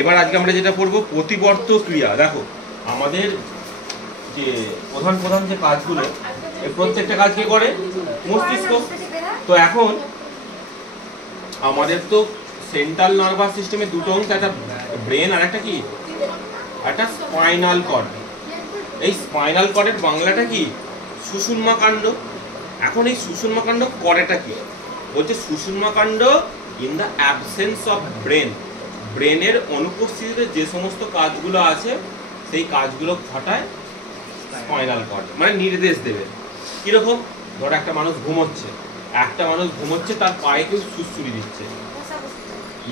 এবার আজকে আমরা যেটা পড়বো প্রতিবর্ত ক্রিয়া। দেখো আমাদের যে প্রধান প্রধান যে কাজগুলো, এই প্রত্যেকটা কাজ কি করে? মস্তিষ্ক। তো এখন আমাদের তো সেন্ট্রাল নার্ভাস সিস্টেমে দুটো অংশ, একটা ব্রেন আর একটা কি, একটা স্পাইনাল কর্ড। এই স্পাইনাল কর্ডের বাংলাটা কি? সুষুম্না কাণ্ড। এখন এই সুষুম্না কাণ্ড করেটা কি? বলছে সুষুম্না কাণ্ড in the absence of brain, ব্রেনের অনুপস্থিতিতে যে সমস্ত কাজগুলো আছে সেই কাজগুলো ঘটায় স্পাইনাল কর্ড, মানে নির্দেশ দেবে। কিরকম? ধরো একটা মানুষ ঘুমোচ্ছে, তার পায়ে কেউ সুড়সুড়ি দিচ্ছে,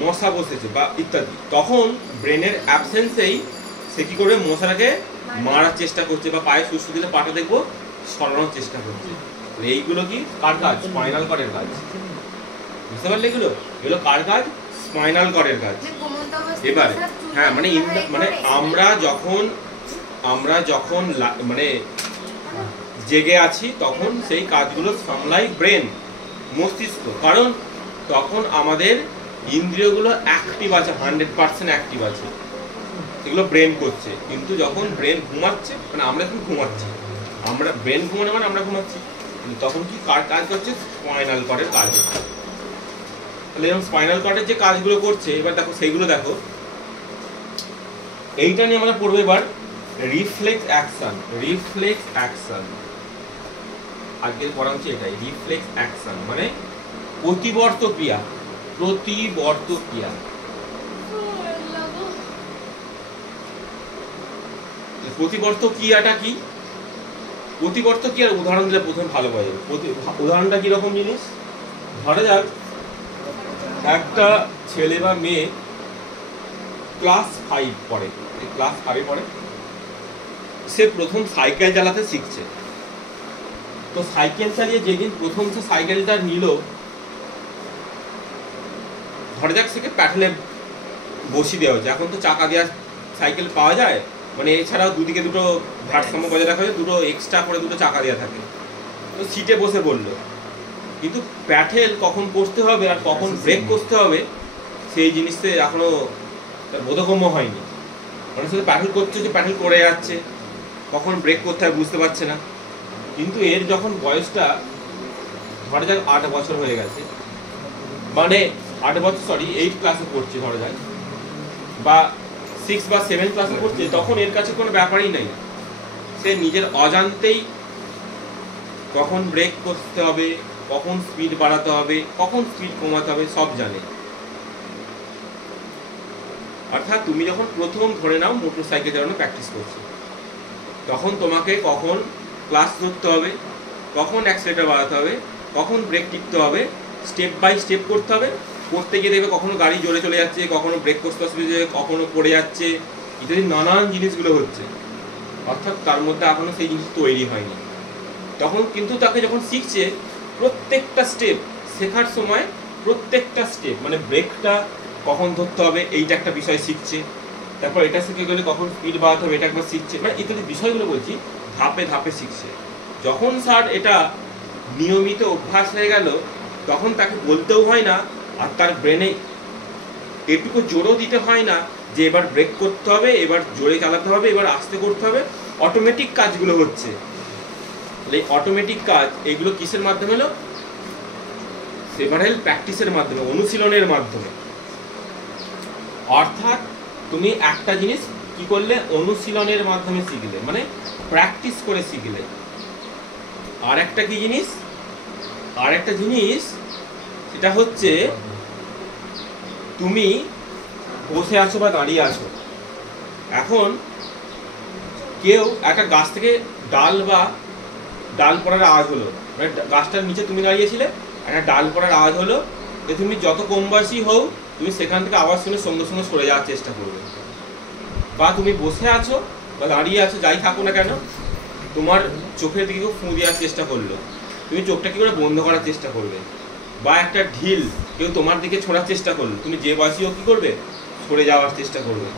মশা বসেছে বা ইত্যাদি, তখন ব্রেনের অ্যাবসেন্সেই সে কি করবে? মশাটাকে মারার চেষ্টা করছে বা পায়ে সুড়সুড়ি দিলে পাটা দেখবো সরানোর চেষ্টা করছে। এইগুলো কি কার কাজ? স্পাইনাল কর্ডের কাজ। বুঝতে পারলে? এগুলো কার কাজ? স্পাইনাল কর্ডের কাজ। এবারে হ্যাঁ, মানে আমরা যখন মানে জেগে আছি তখন সেই কাজগুলো সামলাই ব্রেন, মস্তিষ্ক। কারণ তখন আমাদের ইন্দ্রিয়গুলো অ্যাক্টিভ আছে, 100% অ্যাক্টিভ আছে, এগুলো ব্রেন করছে। কিন্তু যখন ব্রেন ঘুমাচ্ছে, মানে আমরা যখন ঘুমাচ্ছি, আমরা ব্রেন ঘুমানো মানে আমরা ঘুমাচ্ছি, তখন কি কার কাজ করছে? স্পাইনাল কর্ডের কাজ হচ্ছে। তাহলে এরকম স্পাইনাল কর্ডের যে কাজগুলো করছে, এবার দেখো সেইগুলো দেখো। এইটা নিয়ে আমরা পড়বো এবার রিফ্লেক্স অ্যাকশন। আজকে পড়া হচ্ছে এটাই, রিফ্লেক্স অ্যাকশন মানে প্রতিবর্ত ক্রিয়া। প্রতিবর্ত ক্রিয়াটা কি? প্রতিবর্ত ক্রিয়ার উদাহরণ দিলে প্রথমে ভালো পাওয়া যাবে। উদাহরণটা কিরকম জিনিস? ধরা যাক একটা ছেলে বা মেয়ে ক্লাস 5 পড়ে, সে প্রথম সাইকেল চালাতে শিখছে। তো সাইকেল চালিয়ে যেদিন প্রথম সে সাইকেলটা নিল, ধরা যাক সেকে প্যাডেলে বসিয়ে দেওয়া হচ্ছে। এখন তো চাকা দেওয়া সাইকেল পাওয়া যায়, মানে এছাড়াও দুদিকে দুটো ভারসাম্য বজায় রাখা হয়, দুটো এক্সট্রা করে দুটো চাকা দেওয়া থাকে। তো সিটে বসে বললো, কিন্তু প্যাডেল কখন করতে হবে আর কখন ব্রেক করতে হবে সেই জিনিসটা এখনো বোধগম্য হয়নি। মানে শুধু প্যাডেল করছে, যে প্যাডেল করে যাচ্ছে, কখন ব্রেক করতে হবে বুঝতে পারছে না। কিন্তু এর যখন বয়সটা ধরা যাক 8 বছর হয়ে গেছে, মানে 8 ক্লাসে পড়ছে ধরা যাক, বা 6 বা 7 ক্লাসে পড়ছে, তখন এর কাছে কোনো ব্যাপারই নেই। সে নিজের অজান্তেই কখন ব্রেক করতে হবে, কখন স্পিড বাড়াতে হবে, কখন স্পিড কমাতে হবে সব জানে। অর্থাৎ তুমি যখন প্রথম ধরে নাও মোটর সাইকেল চালানো প্র্যাকটিস করছো, তখন তোমাকে কখন ক্লাচ ধরতে হবে, কখন অ্যাক্সিলারেটর বাড়াতে হবে, কখন ব্রেক টিপতে হবে, স্টেপ বাই স্টেপ করতে হবে। করতে গিয়ে দেখবে কখনো গাড়ি জোরে চলে যাচ্ছে, কখনো ব্রেক করতে অসুবিধা, কখনো পড়ে যাচ্ছে, ইত্যাদি নানান জিনিসগুলো হচ্ছে। অর্থাৎ তার মধ্যে এখনো সেই জিনিস তৈরি হয়নি। তখন কিন্তু তাকে যখন শিখছে, প্রত্যেকটা স্টেপ শেখার সময় প্রত্যেকটা স্টেপ, মানে ব্রেকটা কখন ধরতে হবে এইটা একটা বিষয় শিখছে, তারপর এটা শিখে গেলে কখন স্পিড বাড়াতে হবে এটা একবার শিখছে, মানে ইত্যাদি বিষয়গুলো বলছি ধাপে ধাপে শিখছে। যখন স্যার এটা নিয়মিত অভ্যাস হয়ে গেল, তখন তাকে বলতেও হয় না, আর তার ব্রেনে এটুকু জোরও দিতে হয় না যে এবার ব্রেক করতে হবে, এবার জোরে চালাতে হবে, এবার আস্তে করতে হবে। অটোমেটিক কাজগুলো হচ্ছে। এই অটোমেটিক কাজ এগুলো কিসের মাধ্যমে হলো? সেভারাল প্র্যাকটিসের মাধ্যমে, অনুশীলনের মাধ্যমে। অর্থাৎ তুমি একটা জিনিস কি করলে? অনুশীলনের মাধ্যমে শিখলে, মানে প্র্যাকটিস করে শিখলে। আর একটা কি জিনিস? আর একটা জিনিস সেটা হচ্ছে তুমি বসে আছো বা দাঁড়িয়ে আছো, এখন কেউ একটা গাছ থেকে ডাল পড়ার আওয়াজ হলো, মানে গাছটার নিচে তুমি দাঁড়িয়েছিলে, একটা ডাল পড়ার আওয়াজ হলো, যে তুমি যত কম বয়সী হও তুমি সেখান থেকে আওয়াজ শুনে সঙ্গে সঙ্গে সরে যাওয়ার চেষ্টা করবে। বা তুমি বসে আছো বা দাঁড়িয়ে আছো, যাই থাকো না কেন, তোমার চোখের দিকে কেউ ফু দেওয়ার চেষ্টা করলো, তুমি চোখটা কি করে বন্ধ করার চেষ্টা করবে। বা একটা ঢিল কেউ তোমার দিকে ছোড়ার চেষ্টা করলো, তুমি যে বয়সী হোক কি করবে? সরে যাওয়ার চেষ্টা করবে।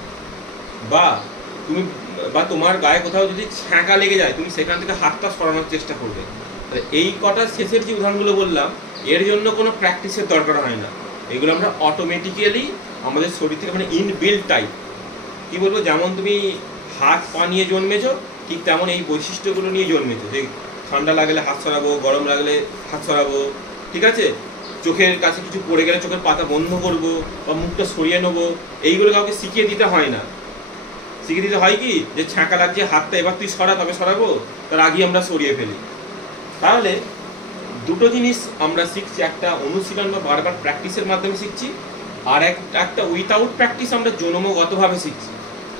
বা তোমার গায়ে কোথাও যদি ছ্যাঁকা লেগে যায়, তুমি সেখান থেকে হাতটা সরানোর চেষ্টা করবে। এই কটা শেষের যে উদাহরণগুলো বললাম, এর জন্য কোনো প্র্যাকটিসের দরকার হয় না, এগুলো আমরা অটোমেটিক্যালি আমাদের শরীর থেকে মানে ইনবিল্ট টাইপ, কি বলবো, যেমন তুমি হাত পা নিয়ে জন্মেছো ঠিক তেমন এই বৈশিষ্ট্যগুলো নিয়ে জন্মেছো, যে ঠান্ডা লাগলে হাত সরাবো, গরম লাগলে হাত সরাবো, ঠিক আছে, চোখের কাছে কিছু পড়ে গেলে চোখের পাতা বন্ধ করবো বা মুখটা সরিয়ে নেবো, এইগুলো কাউকে শিখিয়ে দিতে হয় না। শিখিয়ে দিতে হয় কি, যে ছ্যাঁকা লাগছে হাতটা এবার তুই সরা, তবে সরাবো, তার আগে আমরা সরিয়ে ফেলি। তাহলে দুটো জিনিস আমরা শিখছি, একটা অনুশীলন বা বারবার প্র্যাকটিসের মাধ্যমে শিখছি, আর একটা উইথাউট প্র্যাকটিস আমরা জন্মগতভাবে শিখছি।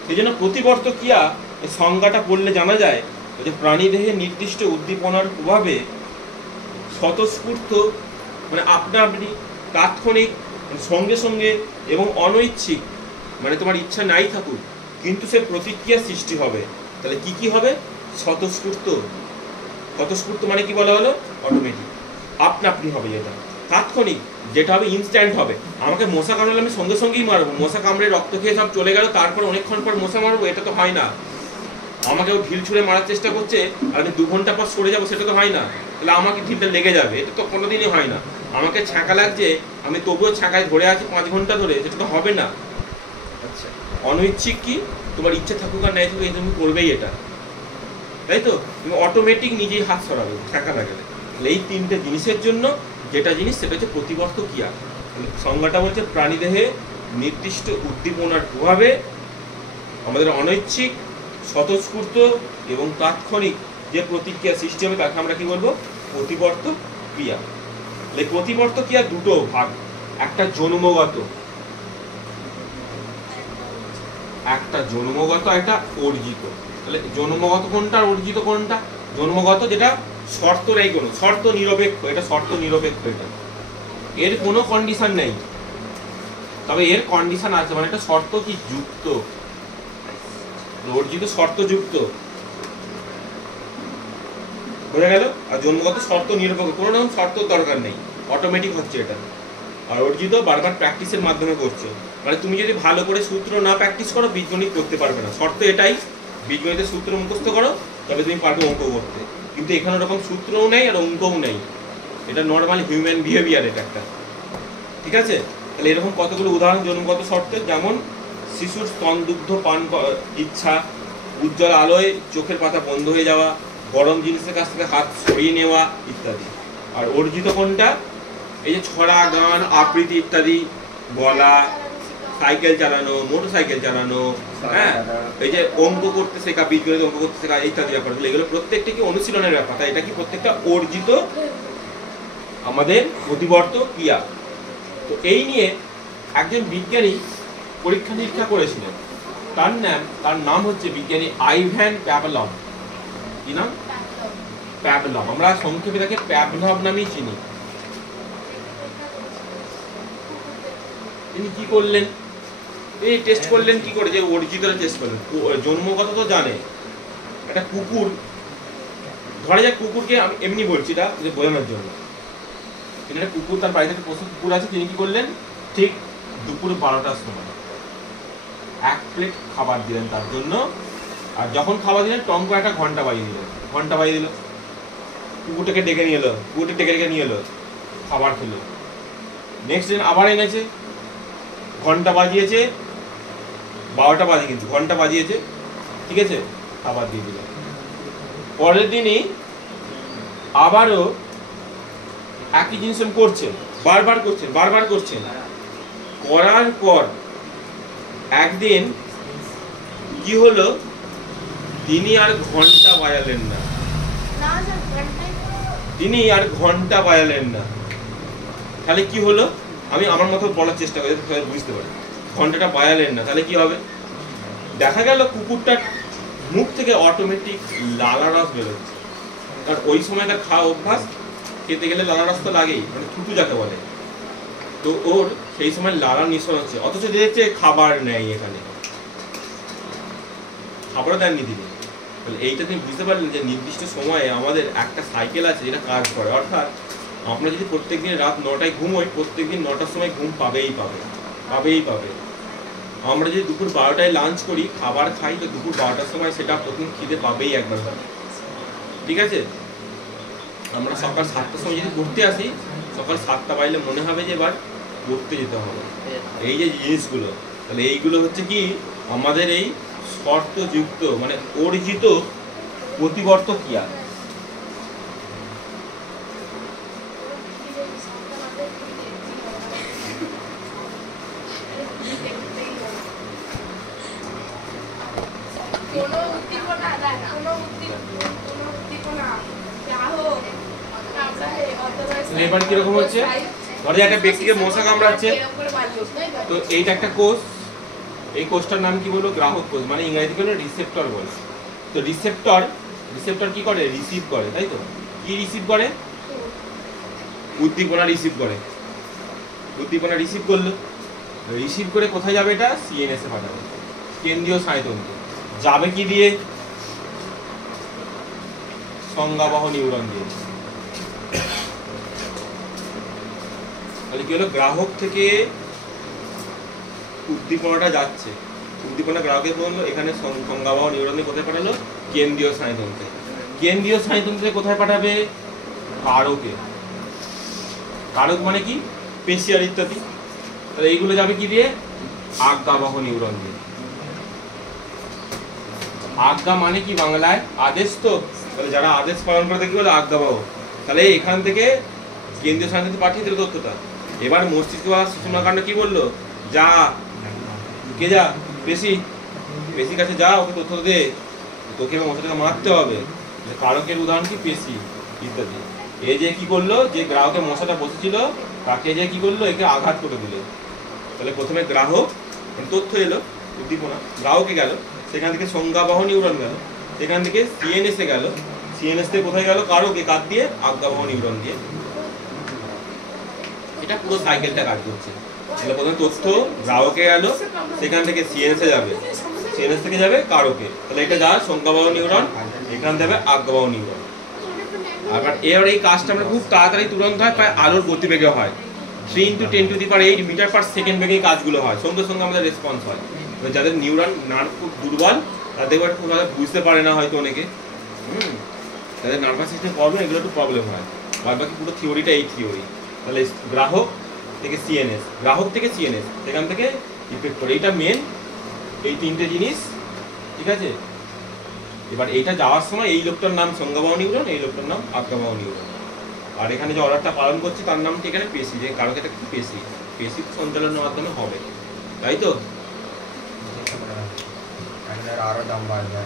সেই জন্য প্রতিবর্ত ক্রিয়া এই সংজ্ঞাটা পড়লে জানা যায় যে প্রাণীদেহে নির্দিষ্ট উদ্দীপনার প্রভাবে স্বতঃস্ফূর্ত মানে আপনা আপনি, তাৎক্ষণিক, সঙ্গে সঙ্গে এবং অনৈচ্ছিক, মানে তোমার ইচ্ছা নাই থাকুক কিন্তু সে প্রতিক্রিয়া সৃষ্টি হবে। তাহলে কি কি হবে? স্বতঃস্ফূর্ত। স্বতঃস্ফূর্ত মানে কি বলা হলো? অটোমেটিক, আপনা আপনি হবে যেটা। তাৎক্ষণিক যেটা হবে ইনস্ট্যান্ট হবে। আমাকে মশা কামড়ালে আমি সঙ্গে সঙ্গেই মারবো, মশা কামড়ে রক্ত খেয়ে সব চলে গেল, তারপর অনেকক্ষণ পর মশা মারবো, এটা তো হয় না। আমাকে ঢিল ছুঁড়ে মারার চেষ্টা করছে আর আমি 2 ঘন্টা পর সরে যাবো, সেটা তো হয় না। তাহলে আমাকে ঢিলটা লেগে যাবে, এটা তো কোনোদিনই হয় না। আমাকে ছ্যাঁকা লাগছে, আমি তবুও ছ্যাঁকায় ধরে আছি 5 ঘন্টা ধরে, সেটা তো হবে না। আচ্ছা, অনৈচ্ছিক কি? তোমার ইচ্ছা থাকুক আর নাই থাকুক, এই তুমি করবেই এটা, তাই তো? তুমি অটোমেটিক নিজেই হাত সরাবে ছ্যাঁকা লাগালে। তাহলে এই 3টে জিনিসের জন্য যেটা জিনিস সেটা হচ্ছে প্রতিবর্ত ক্রিয়া। সংজ্ঞাটা বলছে প্রাণীদেহে নির্দিষ্ট উদ্দীপনার প্রভাবে আমাদের অনৈচ্ছিক, স্বতঃস্ফূর্ত এবং তাৎক্ষণিক যে প্রতিক্রিয়া সৃষ্টি হবে তাকে আমরা কি বলবো? প্রতিবর্ত ক্রিয়া। তাহলে প্রতিবর্ত ক্রিয়া দুটো ভাগ, একটা জন্মগত, একটা অর্জিত। তাহলে জন্মগত কোনটা আর অর্জিত কোনটা? জন্মগত যেটা শর্ত নেই, কোনো শর্ত নিরপেক্ষ, এটা শর্ত নিরপেক্ষ, এটা এর কোনো কন্ডিশন নেই, তবে এর কন্ডিশন আছে, মানে এটা শর্ত কি যুক্ত, অর্জিত শর্ত যুক্ত, বোঝা গেল? আর জন্মগত শর্ত নিরপেক্ষ, কোনো রকম শর্ত দরকার নেই, অটোমেটিক হচ্ছে এটা। আর অর্জিত বারবার প্র্যাকটিসের মাধ্যমে করছো, মানে তুমি যদি ভালো করে সূত্র না প্র্যাকটিস করো বীজগণিত করতে পারবে না। শর্ত এটাই, বীজগণিতের সূত্র মুখস্থ করো তবে তুমি পারবে অঙ্ক করতে, কিন্তু এখানে ওরকম সূত্রও নেই আর অঙ্কও নেই, এটা নর্মাল হিউম্যান বিহেভিয়ার, এটা একটা, ঠিক আছে? তাহলে এরকম কতগুলো উদাহরণ জন্মগত শর্তের, যেমন শিশুর স্তন দুগ্ধ পান ইচ্ছা, উজ্জ্বল আলোয় চোখের পাতা বন্ধ হয়ে যাওয়া, গরম জিনিসের কাছ থেকে হাত সরিয়ে নেওয়া ইত্যাদি। আর অর্জিত কোনটা? এই যে ছড়া, গান, আবৃত্তি ইত্যাদি বলা, সাইকেল চালানো, মোটর সাইকেল চালানো, হ্যাঁ, এই যে অঙ্ক করতে শেখা, বীজগণিত অঙ্ক করতে শেখা ইত্যাদি ব্যাপারগুলো, এগুলো প্রত্যেকটা কি অনুশীলনের ব্যাপার, তাই এটা কি প্রত্যেকটা অর্জিত আমাদের প্রতিবর্ত ক্রিয়া। তো এই নিয়ে একজন বিজ্ঞানী পরীক্ষা নিরীক্ষা করেছিলেন, তার নাম হচ্ছে বিজ্ঞানী আইভ্যান প্যাভলভ। কি নাম? প্যাভলভ। আমরা সংক্ষেপে তাকে প্যাভলভ নামেই চিনি। তিনি কি করলেন? এই টেস্ট করলেন কি করে, যে অর্জিতটা টেস্ট করলেন। জন্মগত তো জানে, একটা কুকুর, ধরা যাক কুকুরকে, আমি এমনি বলছি এটা বোঝানোর জন্য, তিনি একটা কুকুর, তার বাড়িতে একটা পশু কুকুর আছে, তিনি কি করলেন, ঠিক দুপুর 12টার সময় 1 প্লেট খাবার দিলেন তার জন্য, আর যখন খাবার দিলেন টঙ্ক একটা ঘন্টা বাজিয়ে দিল, কুকুরটাকে ডেকে নিয়ে এলো, ডেকে নিয়ে এলো, খাবার খেলো। নেক্সট দিন আবার এনেছে, ঘন্টা বাজিয়েছে, 12টা বাজে কিন্তু ঘন্টা বাজিয়েছে, ঠিক আছে, খাবার দিয়ে দিল। পরের দিনই আবারও একই জিনিস করছেন, বারবার করছেন, করার পর একদিন কি হলো, তিনি আর ঘন্টা বাজালেন না, তাহলে কি হলো, আমি আমার মতো বলার চেষ্টা করি বুঝতে পারি। ঘন্টাটা বাজালেন না, তাহলে কি হবে? দেখা গেল কুকুরটার মুখ থেকে অটোমেটিক লালারস বেরোচ্ছে, কারণ ওই সময় তার খাওয়া অভ্যাস, খেতে গেলে লালারস তো লাগেই, মানে থুতু যাকে বলে, তো ওর সেই সময় লালার নিঃসরণ হচ্ছে, অথচ দেখছে খাবার নেই, এখানে খাবারও দেননি তিনি। তাহলে এইটা তুমি বুঝতে পারলেন যে নির্দিষ্ট সময়ে আমাদের একটা সাইকেল আছে যেটা কাজ করে, অর্থাৎ আমরা যদি প্রত্যেকদিন রাত 9টায় ঘুমোই, প্রত্যেকদিন 9টার সময় ঘুম পাবেই পাবে। আমরা যদি দুপুর 12টায় লাঞ্চ করি, খাবার খাই, তো দুপুর 12টার সময় সেটা প্রথম খিদে পাবেই একবার, ঠিক আছে? আমরা সকাল 7টার সময় যদি পড়তে আসি, সকাল 7টা বাজলে মনে হবে যে এবার করতে যেতে হবে। এই যে জিনিসগুলো, তাহলে এইগুলো হচ্ছে কি আমাদের এই শর্তযুক্ত মানে অর্জিত প্রতিবর্ত ক্রিয়া। এবার কিরকম হচ্ছে, ধরো একটা ব্যক্তিকে মশা কামড়াচ্ছে, তো এইটা একটা কোষ, এই কোষটার নাম কি বলবো, গ্রাহক কোষ, মানে ইংরেজি বলে রিসেপ্টর বলে। তো রিসেপ্টর কি করে, রিসিভ করে, তাই তো। কি রিসিভ করে, উদ্দীপনা রিসিভ করে। উদ্দীপনা রিসিভ করলো, রিসিভ করে কোথায় যাবে, এটা সিএনএস এ পাঠাবে, কেন্দ্রীয় স্নায়ুতন্ত্রে। যাবে কি দিয়ে, সংজ্ঞাবহ নিউরন দিয়ে। তাহলে কি হলো, গ্রাহক থেকে উদ্দীপনাটা যাচ্ছে, উদ্দীপনা গ্রাহকের পড়লো, এখানে সংজ্ঞাবহ নিউরন দিয়ে কোথায় পাঠালো, কেন্দ্রীয় স্নায়ুতন্ত্রে। কেন্দ্রীয় স্নায়ুতন্ত্রে কোথায় পাঠাবে, কারকে। কারক মানে কি, পেশিয়ার ইত্যাদি। তাহলে এইগুলো যাবে কি দিয়ে, আজ্ঞাবহ নিউরন দিয়ে। আজ্ঞা মানে কি বাংলায়, আদেশ। তো তাহলে যারা আদেশ পালন করে কি বলে, আজ্ঞাবহ। তাহলে এখান থেকে কেন্দ্রীয় স্নায়ুতন্ত্রে পাঠিয়ে দিল তথ্যটা। এবার মস্তিষ্ক বা সুষুম্নাকাণ্ড কি বললো, যা কে যা, পেশি কাছে যা, ওকে তথ্য দে, তোকে মশাটাকে মারতে হবে। কারকের উদাহরণ কি, পেশি ইত্যাদি। এ যে কি করলো, যে গ্রাহকের মশাটা বসেছিল তাকে যে কি করলো, একে আঘাত করে দিল। তাহলে প্রথমে গ্রাহক, তথ্য এলো, উদ্দীপনা গ্রাহকে গেল, সেখান থেকে সংজ্ঞাবহ নিউরন গেল, সেখান থেকে সিএনএস এ গেল, সিএনএস থেকে কোথায় গেল, কারকে, কার দিয়ে, আজ্ঞাবহ নিউরন দিয়ে। এটা পুরো সাইকেলটা কাজ করছে। তাহলে প্রথমে তথ্য গ্রাহকে গেল, সেখান থেকে সিএনএস এ যাবে, সিএনএস থেকে যাবে কারকে। তাহলে এটা যা সংজ্ঞাবহ নিউরন, এখান থেকে আজ্ঞাবহ নিউরন। আবার এর এই কাজটা আমরা খুব তাড়াতাড়ি তুরন্ত হয়, প্রায় আলোর গতিবেগে হয়। 3 × 10⁸ মিটার/সেকেন্ড বেগে কাজগুলো হয়, সঙ্গে সঙ্গে আমাদের রেসপন্স হয়। যাদের নিউরন নার্ভ খুব দুর্বল, তাদের খুব বুঝতে পারে না হয়তো অনেকে, তাদের নার্ভাস সিস্টেম প্রবলেম, এগুলো একটু প্রবলেম হয়। আর বাকি পুরো থিওরিটা এই থিওরি। তাহলে গ্রাহক থেকে সিএনএস, গ্রাহক থেকে সিএনএস, সেখান থেকে ইফেক্ট করে, এইটা মেন, এই তিনটে জিনিস, ঠিক আছে। এবার এইটা যাওয়ার সময় এই লোকটার নাম সংজ্ঞাবহ নিউরন, এই লোকটার নাম আজ্ঞাবহ নিউরন। আর এখানে যে অর্ডারটা পালন করছে তার নামটি এখানে পেশি, যে কারকে এটা কি পেশি, পেশি সঞ্চালনের মাধ্যমে হবে, তাই তো। আরো দাম বাড়বে।